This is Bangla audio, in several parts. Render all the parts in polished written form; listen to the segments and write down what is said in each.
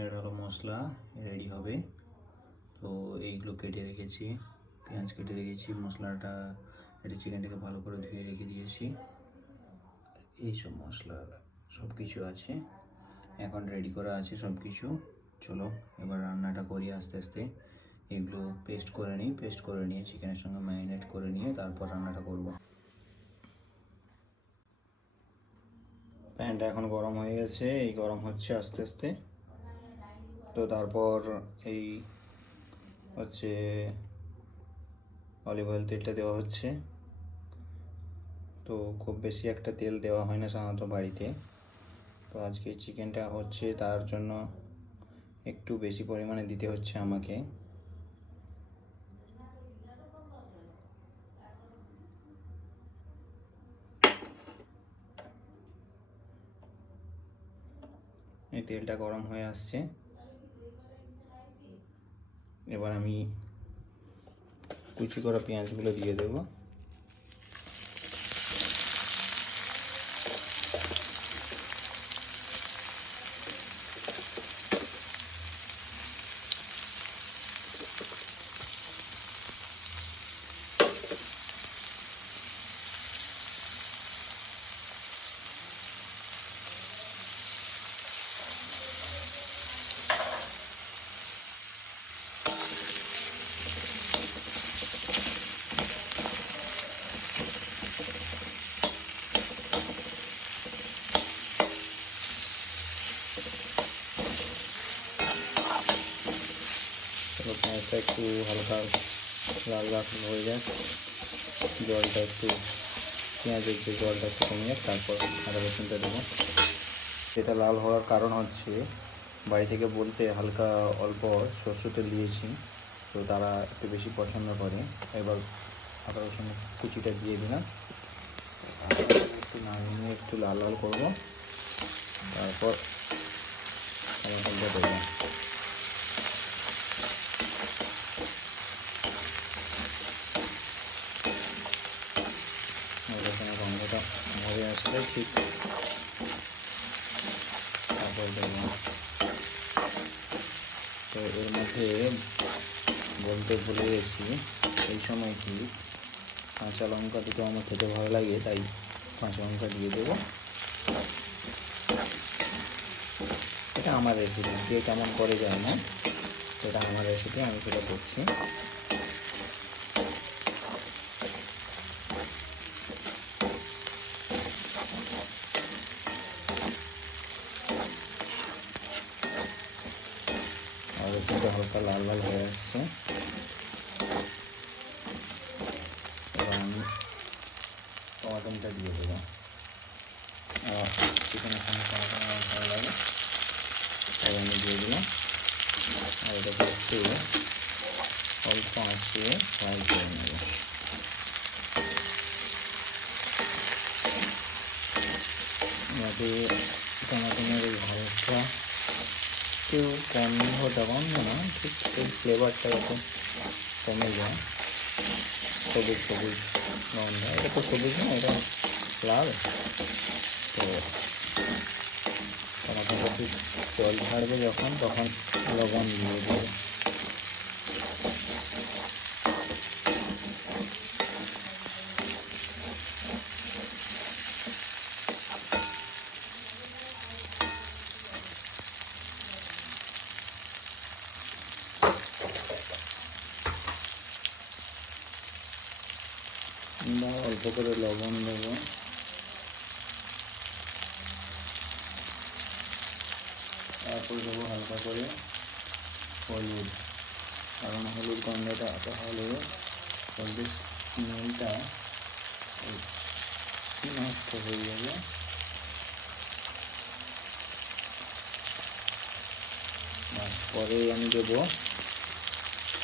এটা হলো মশলা রেডি হবে। তো এইগুলো কেটে রেখেছি, পেঁয়াজ কেটে রেখেছি, মশলাটা এটা চিকেনটাকে ভালো করে ধুয়ে রেখে দিয়েছি। এইসব মশলা সব কিছু আছে, এখন রেডি করা আছে সব কিছু। চলো এবার রান্নাটা করি আস্তে আস্তে। এগুলো পেস্ট করে নিই, পেস্ট করে নিয়ে চিকেনের সঙ্গে ম্যারিনেট করে নিয়ে তারপর রান্নাটা করব। প্যানটা এখন গরম হয়ে গেছে, এই গরম হচ্ছে আস্তে আস্তে। তো তারপর এই হচ্ছে অলিভ অয়েল তেলটা দেওয়া হচ্ছে। তো খুব বেশি একটা তেল দেওয়া হয় না সাধারণত বাড়িতে, তো আজকে চিকেনটা হচ্ছে তার জন্য একটু বেশি পরিমাণে দিতে হচ্ছে আমাকে। এই তেলটা গরম হয়ে আসছে, এবার আমি কুচি করা পেঁয়াজগুলো দিয়ে দেবো। তো পেঁয়াজটা একটু হালকা লাল লাল হয়ে যায়, জলটা একটু পেঁয়াজের যে জলটা একটু কমে যায়, তারপর আদা রসুনটা দেবো। এটা লাল হওয়ার কারণ হচ্ছে বাড়ি থেকে বলতে হালকা অল্প সরষে তেল দিয়েছি, তো তারা একটু বেশি পছন্দ করে। এবার আদা রসুন কুচিটা দিয়ে দিলাম, একটু নামিয়ে একটু লাল লাল করবো, তারপর টমেটোটা দেবো। টমেটোটা মরে আসলে ঠিক তারপর দেবো। তো এর মধ্যে বলতে ভুলে গেছি, এই সময় কি কাঁচা লঙ্কা দুটো আমার খেতে ভালো লাগে, তাই কাঁচা লঙ্কা দিয়ে দেবো। এটা আমার রেসিপি, কে কেমন করে যায় না, সেটা আমার রেসিপি, আমি সেটা করছি। আর রসুনটা হালকা লাল লাল হয়ে আসছে, এবার আমি টমাটোটা দিয়ে দেবো। চিকেনের সঙ্গে টমাটো আমার ভালো লাগে, তাই আমি দিয়ে দিলাম। আর এটাকে একটু অল্প আঁচে ফ্রাই করে নেব। যাতে টমাটোর এই হালকা একটু গন্ধ তখন না, ঠিক এই ফ্লেভারটা যাতে কমে যায়। সবুজ সবুজ গন্ধ, এটা তো সবুজ না, এটা লাল। তো টমাটোটা ঠিক জল ছাড়বে যখন, তখন লবণ দিয়ে দেবে। অল্প করে লবণ দেবো, তারপর দেবো হালকা করে হলুদ, কারণ হলুদ গন্ধটা তাহলে হলুদের স্মেলটা নষ্ট হয়ে যাবে। পরে আমি দেবো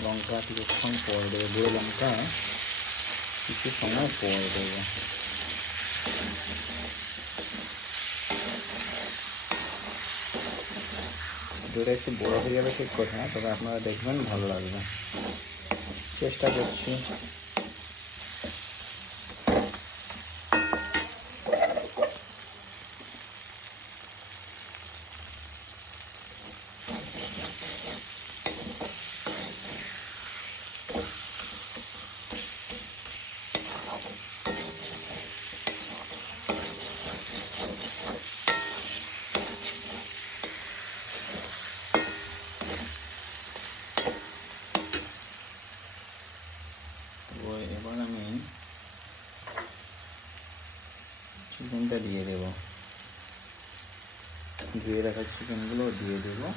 লঙ্কা, কিছুক্ষণ পর দেবো গুঁড়ো লঙ্কা, কিছু সময় পর দেবো। ভিডিওটা একটু বড় হয়ে যাবে ঠিক কথা, তবে আপনারা দেখবেন ভালো লাগবে, চেষ্টা করছি। দিয়ে দেবো, ধুয়ে রাখা চিকেনগুলো দিয়ে দেবো।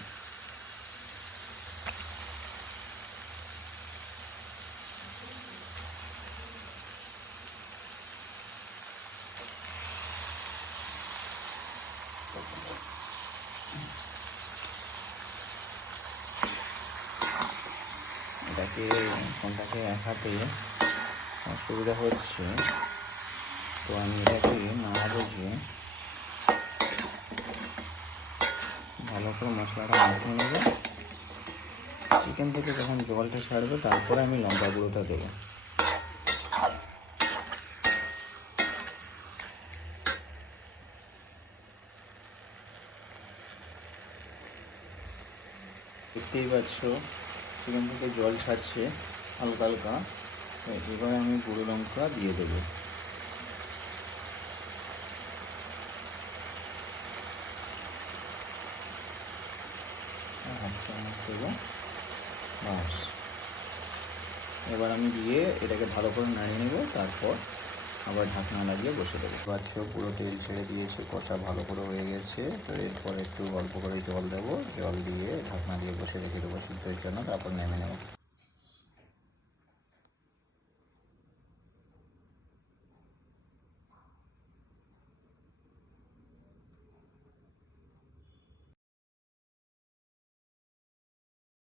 এটাকে ফোনটাকে এক হাতে অসুবিধা হচ্ছে, তো আমি এটাকে নাড়াবো গিয়ে ভালো করে মশলাটা মাখিয়ে নেবো। চিকেন থেকে যখন জলটা ছাড়বে তারপরে আমি লঙ্কা গুঁড়োটা দেবো। দেখতেই পাচ্ছ চিকেন থেকে জল ছাড়ছে হালকা হালকা। এবারে আমি গুঁড়ো লঙ্কা দিয়ে দেবো। হাফ চামচ দেবো, বাস। এবার আমি দিয়ে এটাকে ভালো করে নাড়িয়ে নেবো, তারপর আবার ঢাকনা লাগিয়ে বসে দেবো। পাচ্ছ পুরো তেল ছেড়ে দিয়েছে, কষা ভালো করে হয়ে গেছে। তো এরপর একটু অল্প করে জল দেবো, জল দিয়ে ঢাকনা দিয়ে বসে রেখে দেবো সিদ্ধের জন্য, তারপর নেমে নেবো।